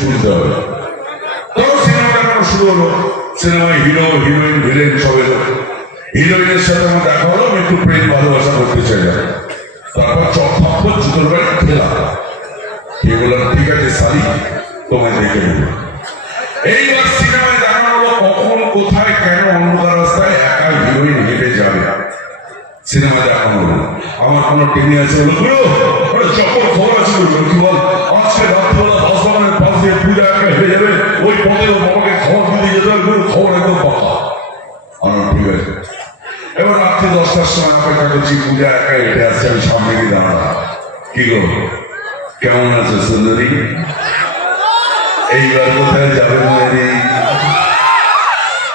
শুনতে হবে। তখন সিনেমাটা কেন শুরু হলো, সিনেমায় হিরো হিরোইন ভিলেন সব এলো। হিরোইনের সাথে আমার দেখা হলো, আমি একটু প্রেম ভালোবাসা করতে চাইলাম। তারপর চটপট জুতোর বাড়ি খেলা খেয়ে বললাম, ঠিক আছে সারি, তোমায় দেখে নেব। এইবার সিনেমায় দেখানো হলো কখন কোথায় কেন অন্ধকার রাস্তায় একা হিরোইন হেঁটে যাবে। সিনেমা দেখানো হলো, আমার কোনো টেনে আছে হলো যখন খবর আছে কি বল, আজকে রাত্রিবেলা ভগবানের পাশ দিয়ে পূজা একা হেঁটে যাবে, ওই পথে বাবাকে খবর দিতে যেতে হবে, খবর একদম পাকা। আমার ঠিক আছে। এবার রাত্রি 10টার সময় অপেক্ষা করছি, পূজা একা হেঁটে আসছে, আমি সামনে গিয়ে দাঁড়ালাম। কি গো, কেমন আছে সুন্দরী? এইবার কোথায় যাবে মেয়েরি?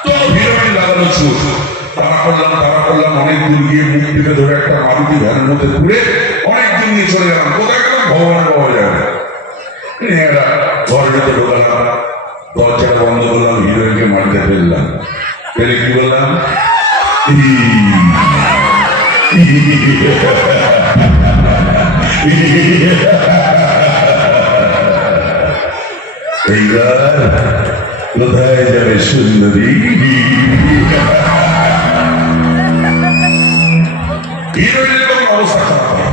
তো হিরোইন লাগানো চুপ। তারা করলাম অনেক দূর গিয়ে মুখ থেকে ধরে একটা মারুতি ভ্যানের মধ্যে ঘুরে অনেক দূর নিয়ে চলে গেলাম। কোথায় গেলাম ভগবানের বাবা যাবে। ঘরের ভেতরে ঢোকালাম, দরজাটা বন্ধ করলাম, হিরোইনকে মাটিতে ফেললাম। ফেলে কি বললাম, এইবার কোথায় যাবে সুন্দরী? হিরোইনের কোনো অবস্থা খারাপ হয়,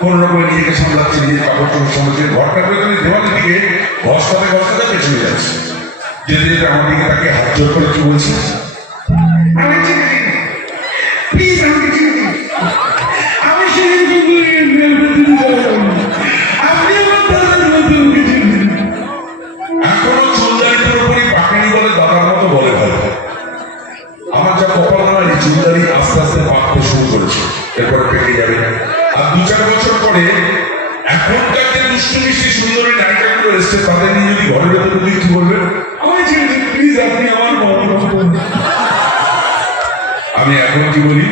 কোন রকমের নিজেকে সামলাচ্ছে, নিজের কাপড় চোপড় সামলাচ্ছে, ঘরটা করে দেওয়ালের দিকে ঘষতে পেছনে যাচ্ছে। যেতে যেতে আমার দিকে তাকে হাত জোর করে কি বলছে, এখনো চুলদারিটার উপরই পাকেনি বলে দাদার মতো বলে ভালো। আমার যা কপাল না, এই চুলদারি আস্তে আস্তে পাকতে শুরু করেছে, এরপরে পেকে যাবে। আর 2-4 বছর পরে এখনকার যে দুষ্টু মিষ্টি সুন্দরী নায়িকাগুলো এসছে, তাদের নিয়ে যদি ঘরের ভেতরে যদি কি বলবেন, আমায় ছেড়ে দিন প্লিজ, আপনি আমার আমি এখন কি বলি,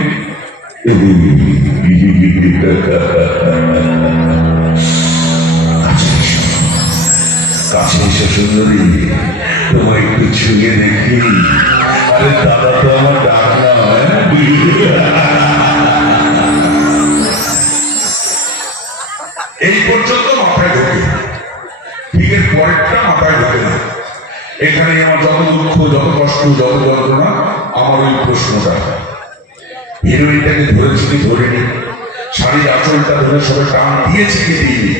কাছে এসে সুন্দরী, তোমায় একটু ছুঁয়ে দেখি। আরে দাদা তো আমার ডাক না হয়। এই পর্যন্ত মাথায় ঢোকে, ঠিক এর পরেরটা মাথায় ঢোকে না। এখানে আমার যত দুঃখ, যত কষ্ট, যত যন্ত্রণা, আমার ওই প্রশ্নটা, হিরোইনটাকে ধরেছি কি ধরেনি, শাড়ির আঁচলটা ধরে সবে টান দিয়েছে কি দিইনি,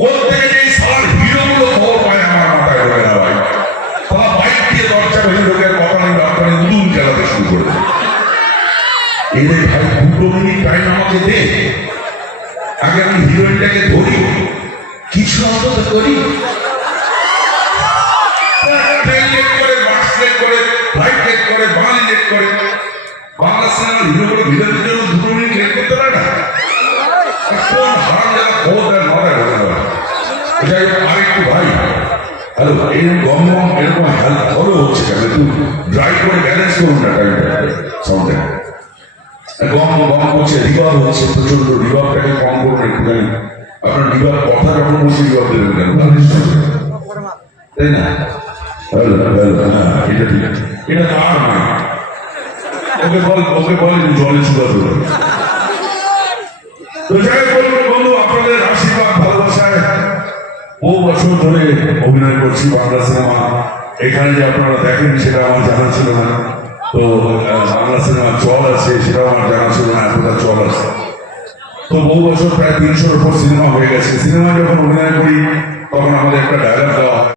কোন থেকে যে সার হিরোগুলো খবর পায় আমার মাথায় ঢোকে না ভাই। তারা বাইক দিয়ে দরজা ভেঙে ঢোকে, কথা নেই ডাক্তারে উদুম চালাতে শুরু করে দেয়। এদের ভাই 2 মিনিট টাইম আমাকে দে, আগে আমি হিরোইনটাকে ধরি, কিছু অন্তত করি। ট্রেন লেট করে, বাস লেট করে, ফ্লাইট লেট করে, বাঙালি লেট করে। বাংলা সিনেমার হিরোগুলো ভিলেনের জন্য 2 মিনিট লেট করতে পারে না। কোন হারাম যারা খবর দেয় মাথায় ঢোকে না। যাই হোক, আরেকটু ভাই, হ্যালো, এরকম গম এরকম হেলথ ভালো হচ্ছে কেন, একটু ড্রাই করে ব্যালেন্স করুন না টাইমটা, সাউন্ডে গম করছে, রিভাব হচ্ছে প্রচন্ড, রিভাবটাকে কম করুন একটুখানি। আপনার রিভাব কথা যখন বলছে রিভাব দেবেন কেন, তাই না? এটা ঠিক, এটা তার নয়, ওকে বলেন জলে চুলা দেবেন। তো যাই বলবেন বন্ধু, আপনাদের আশীর্বাদ ভালোবাসায় বহু বছর ধরে অভিনয় করছি বাংলা সিনেমা। এখানে যে আপনারা দেখেন সেটা আমার জানা ছিল না। তো বাংলা সিনেমা চল আছে সেটা আমার জানা ছিল না, এতটা চল আছে। তো বহু বছর, প্রায় 300-র উপর সিনেমা হয়ে গেছে। সিনেমা যখন অভিনয় করি তখন আমাদের একটা ডায়লগ দেওয়া হয়।